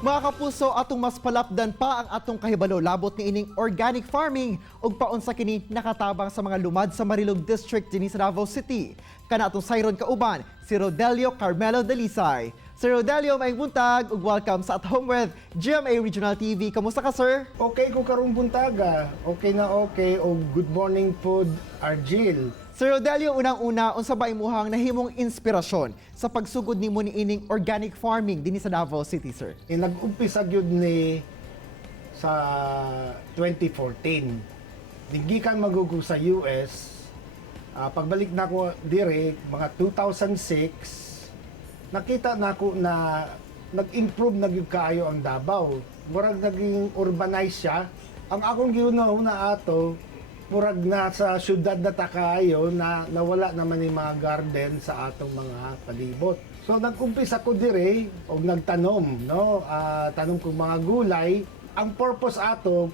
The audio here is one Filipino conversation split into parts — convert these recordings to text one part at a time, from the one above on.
Mga kapuso, atong mas palapdan pa ang atong kahibalo labot ni ining organic farming ug paon sa kini nakatabang sa mga lumad sa Marilog District dinhi sa Davao City. Kana atong sayron kauban si Rodelio Carmelo Dalisay. Sir Rodelio, maayong buntag ug welcome sa At Home with GMA Regional TV. Kamusta ka, sir? Okay ko karong buntaga. Okay na okay. O good morning po, Argil. Sir Rodelio, unang-una, unsa ba imuhang nahimong inspirasyon sa pagsugod nimo ni ining organic farming dinhi sa Davao City, sir? Nag-umpisa gyud ni sa 2014. Gikan magugo sa US. Pagbalik na ko dire mga 2006, nakita na ako na nag-improve na gyud kaayo ang Davao. Murag naging urbanize siya. Ang akong giuna-una ato, murag na sa syudad na takayo na nawala naman yung mga garden sa atong mga palibot. So nag-umpisa ko dire og nagtanom, no? Tanom kong mga gulay. Ang purpose ato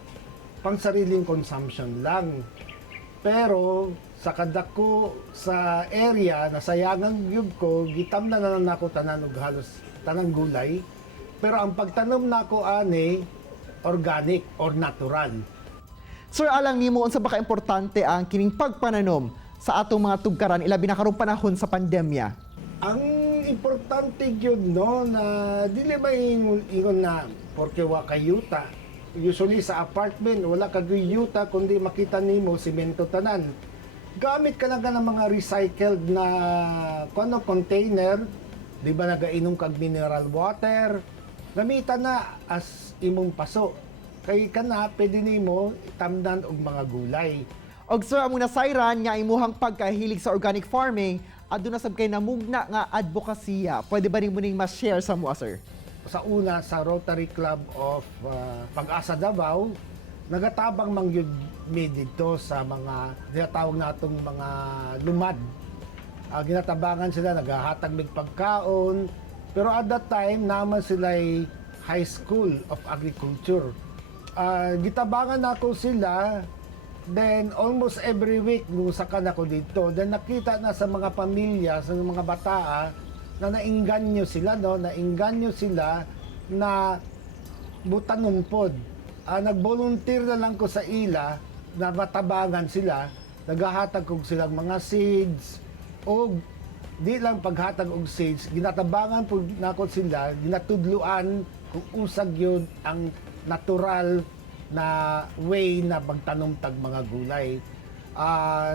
pang sariling consumption lang. Pero sa kadako sa area na sayangang gyud ko, gitamnan na nako tanan og halos tanang gulay. Pero ang pagtanom nako ani organic or natural. Sir, alang nimo unsa ba ka importante ang kining pagpananom sa atong mga tugkaran ilabi na karong panahon sa pandemya? Ang importante gyud no na dili ba ingon na porque wa kayuta. Usually sa apartment wala ka yuta kundi makita nimo semento tanan. Gamit ka lang ka ng mga recycled na container, di ba nagainom kag mineral water, gamitan na as imong paso. Kay kana pwede nimo tamdan og mga gulay. Og sir, among nasayran nga imuhang pagkahilig sa organic farming, aduna sab kay namugna nga advokasya. Pwede ba nimo ning ma-share sa mo, sir? Sa una sa Rotary Club of Pag-asa Davao, nagatabang man gyud mi dito sa mga tinatawag natong mga lumad. Ginatabangan sila, naghahatag mig pagkaon, pero at that time naman sila'y High School of Agriculture. Gitabangan ako sila, then almost every week nusakan ako dito. Then nakita na sa mga pamilya, sa mga bataa, na nainganyo sila, no? Nainganyo sila na butanon pod. Nag-volunteer na lang ko sa ila, na matabangan sila, naghahatag ko silang mga seeds, o di lang paghatag og seeds, ginatabangan po nako sila, ginatudluan kung usag yun ang natural na way na pagtanom tag mga gulay.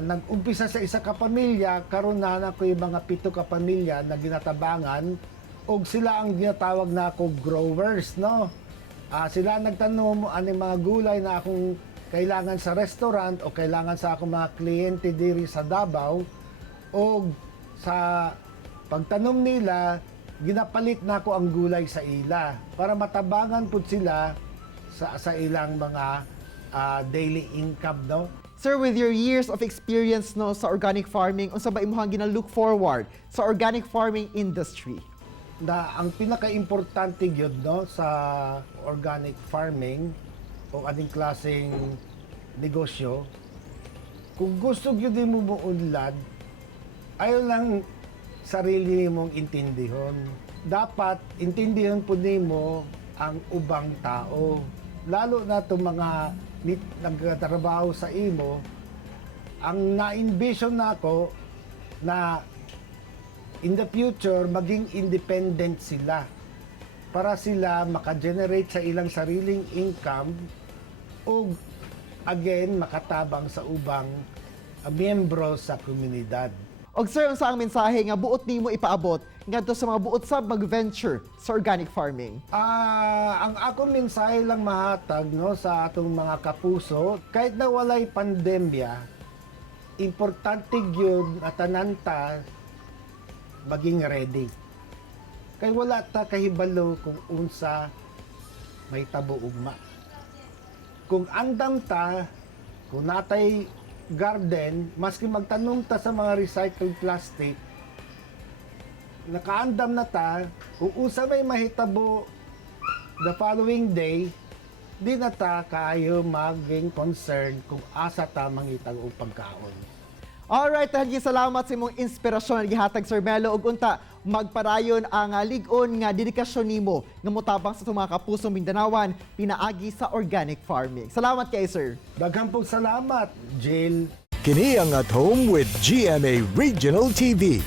Nag-umpisa sa isa ka pamilya, karon na ko yung mga 7 ka pamilya na ginatabangan, og sila ang ginatawag na ako growers, no? Sila nagtanom ani mga gulay na akong kailangan sa restaurant o kailangan sa akong mga kliyente diri sa Davao, o sa pagtanom nila ginapalit na ako ang gulay sa ila para matabangan pud sila sa ilang mga daily income, no? Sir, with your years of experience no sa organic farming, unsa ba imuhang gina-look forward sa organic farming industry? Na ang pinaka-importante gyud no sa organic farming o aning klaseng negosyo, kung gusto gyud mo muunlad, ayaw lang sarili mong intindihon. Dapat intindihan po nimo ang ubang tao. Lalo na itong mga nagtatrabaho sa imo, ang na-envision na ako na in the future, maging independent sila para sila makagenerate sa ilang sariling income o again, makatabang sa ubang miyembro sa komunidad. Og sir, unsa ang mensahe nga buot nimo ipaabot ngadto sa mga buot sab mag-venture sa organic farming? Ang akong mensahe lang mahatag no sa atong mga kapuso, kahit na walay pandemya, importante gyud nga tanan ta maging ready. Kay wala ta kahibalo kung unsa may tabo ugma. Kung andam ta, kung natay garden, maski magtanong ta sa mga recycled plastic, nakaandam na ta, kung usa may mahitabo the following day, di na ta kaayo maging concerned kung asa ta mangitag og pagkaon. Alright, dahil salamat sa imong inspirasyon na gihatag Sir Melo ug unta magparayon ang lig-on nga dedikasyon nimo nga motabang sa mga kapusong Mindanawan pinaagi sa organic farming. Salamat kay Sir. Daghang pong salamat, Jill. Kini ang At Home with GMA Regional TV.